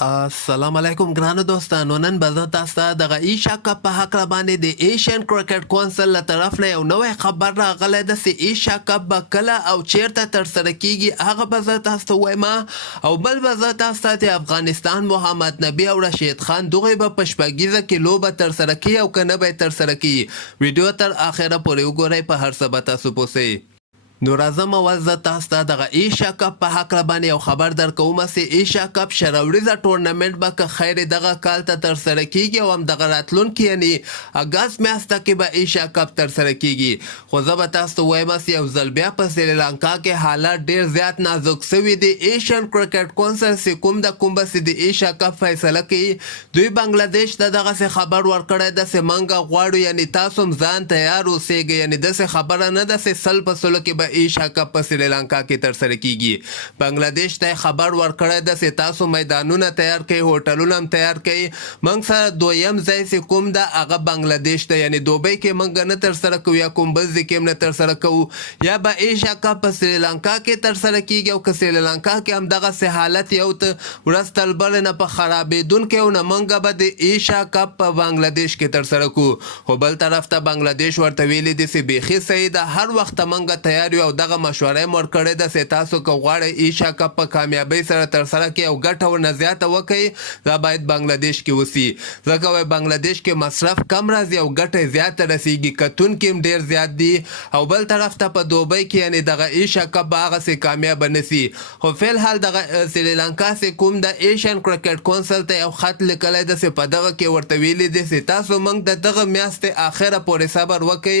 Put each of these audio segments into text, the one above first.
السلام علیکم ګرانو دوستانو. نن به زه تاسو ته د ایشیا کپ په هکله باندې د ایشین کرکټ کونسل له طرف نه یو نوی خبر راغلی ده چې ایشیا کپ به کله او چیرته ترسره کیږي هغه به زه تاسو ته وایم، او بل به زه تاسو ته د افغانستان محمد نبي او رشید خان دغوی به په شپږیزه کې لوبه ترسره کوي او که نه به یې ترسره کوي. ویډیو تر اخره پورې وګورئ، په هر څه به تاسو پوه سئ. نو راځم اول زه تاسو ته دغه ایشیا کپ په هکله باندې یو خبر درکوم چې ایشیا کپ شروریزه ټورنمنټ به که خیر دغه کال ته ترسره کیږي او هم دغه راتلونکي یعنې اګست میاشته کې به ایشیا کپ ترسره کیږي. خو زه به تاسو ته وایم چې یو ځل بیا په سریلانکا کې حالات ډیر زیات نازک سوي دي. ایشین کرکټ کونسل چې کوم به چې د ایشیا کپ فیصله کوي، دوی بنګلادیش ته دغسې خبر ورکړی ده چې موږ غواړو یعنې تاسو هم ځان تیار اوسېږئ، یعنې داسې خبره نه ده چې سل په سلو کې به ایشیا کپ په سریلانکا کې ترسره کیږي. بنگلادیش ته خبر ورکړی ده چې تاسو میدانونه تیار کړئ، هوټلونه هم تیار کړئ. موږ سره دویم ځای چې کوم ده هغه بنگلادیش ته، یعنې دوبۍ کې موږ نه ترسره کوو یا کوم بل ځای کې هم نه ترسره کوو، یا به ایشیا کپ په سریلانکا کې ترسره کیږي. او که سریلانکا کې هم دغسې حالت یو ورځ تر بلې نه په خرابېدونکی او نه موږ به د ایشیا کپ په بنگلادیش کې ترسره کوو. خو بل طرف ته بنگلادیش ورته ویلي دي چې بیخي صحیح ده، هر وخت موږ تیار یو او دغه مشوره یې ورکړې ده چې تاسو که غواړئ ایشیا کپ په کامیابۍ سره ترسره کړئ او ګټه ورنه زیاته وکړئ، دا باید بنګلادیش کې وسي، ځکه وایي بنګلادیش کې مصرف کم راځي او ګټه زیاته رسیږي، کتونکي هم ډېر زیات دي. او بل طرف ته په دوبۍ کې یعنې دغه ایشیا کپ به هغسې کامیابه نه سي. خو فلحال دغه سریلانکا چې کوم د ایشین کرکټ کونسل ته یو خط لیکلی ده چې په دغه کې ورته ویلي دي چې تاسو موږ د دغه میاشتې اخره پورې صبر وکړئ،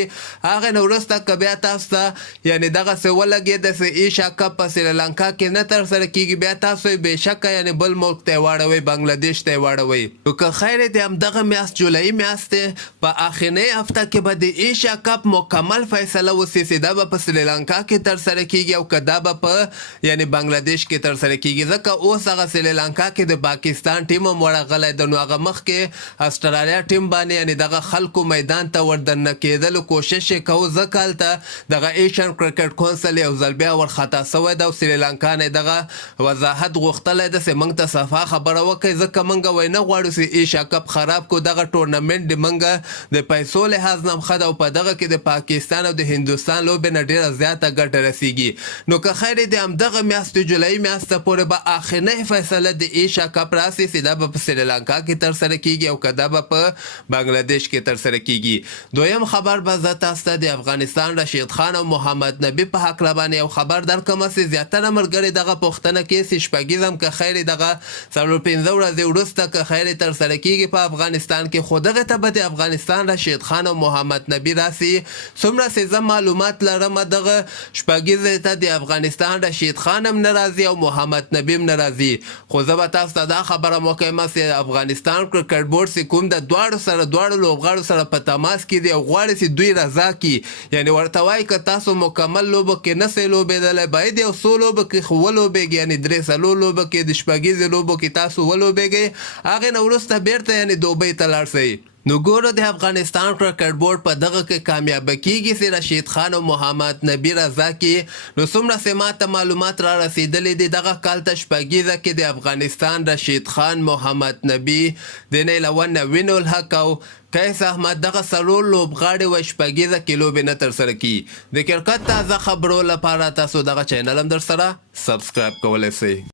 هغې نه وروسته که بیا تاسو ته یعنې دغسې ولګېده چې ایشیا کپ په سریلانکا کې نه ترسره کیږي، بیا تاسو یې بېشکه یعنې بل ملک ته یې واړوئ، بنګلادیش ته یې واړوئ. نو که خیر د همدغه میاشت جولایي میاشت دی، په اخرنۍ هفته کې به د ایشیا کپ مکمل فیصله وسي چې دا به په سریلانکا کې ترسره کیږي او که دا به په یعنې بنګلادیش کې ترسره کیږي. ځکه اوس هغه سریلانکا کې د پاکستان ټیم هم ورغلی ده، نو هغه مخکې اسټرالیا ټیم باندې یعنې دغه خلکو میدان ته وردننه کېدلو کوشش یې کوو، ځکه هلته دغه ایشین کرکټ کونسل یو ځل بیا ورخطا سوی ده او سریلانکا نه دغه وضاحت غوښتلی ده چې موږ ته صفا خبره وکړئ، ځکه موږ وایي نه غواړو چې ایشیا کپ خراب کړو. دغه ټورنمنټ د موږ د پیسو لحاظ نه هم ښه ده او په دغه کې د پاکستان او د هندوستان لوبې نه ډېره زیاته ګټه رسیږي. نو که خیر د همدغه میاشتې جولایي میاشته پورې به اخرنۍ فیصله د ایشیا کپ راسي چې دا به په سریلانکا کې ترسره کیږي او که دا به په بنګلادیش کې ترسره کیږي. دویم خبر به زه تاسو ته د افغانستان رشید خان او محمد نبي په هکله باندې یو خبر درکړم چې زیاتره ملګري دغه پوښتنه کوي چې شپږیزم که خیر دغه 45 ورځې وروسته که خیر ترسره کیږي په افغانستان کې، خو دغې ته به د افغانستان رشید خان او محمد نبي راسي. څومره چې زه معلومات لرم دغه شپږیزې ته د افغانستان رشید خان هم نه راځي او محمد نبي هم نه راځي. خو زه به تاسو ته دا خبره وکړم چې افغانستان کرکټ بورډ چې کوم د دواړو لوبغاړو سره په تماس کې دي او غواړي چې دوی رضا کړي، یعنې ورته وایي که تاسو مکمل لوبو کې نه سئ لوبېدلی، باید یو څو لوبو کې خو ولوبېږئ، یعنې 3 لوبو کې د شپږیزې لوبو کې تاسو ولوبېږئ، هغې نه وروسته بیرته یعنې دوبۍ ته لاړ شئ. نو ګورو د افغانستان کرکټ بورډ په دغه کې کامیابه کیږي چې رشید خان او محمد نبي رضا کړي. نو څومره چې ماته معلومات را رسېدلي دي دغه کال ته شپږیزه کې د افغانستان رشید خان، محمد نبي، د نیلون وینو الحق او قیس احمد دغه څلور لوبغاړي وایي شپږیزه کې لوبې نه ترسره کړي. د کرکټ تازه خبرو لپاره تاسو دغه چینل هم در سره سبسکرایب کولی شئ.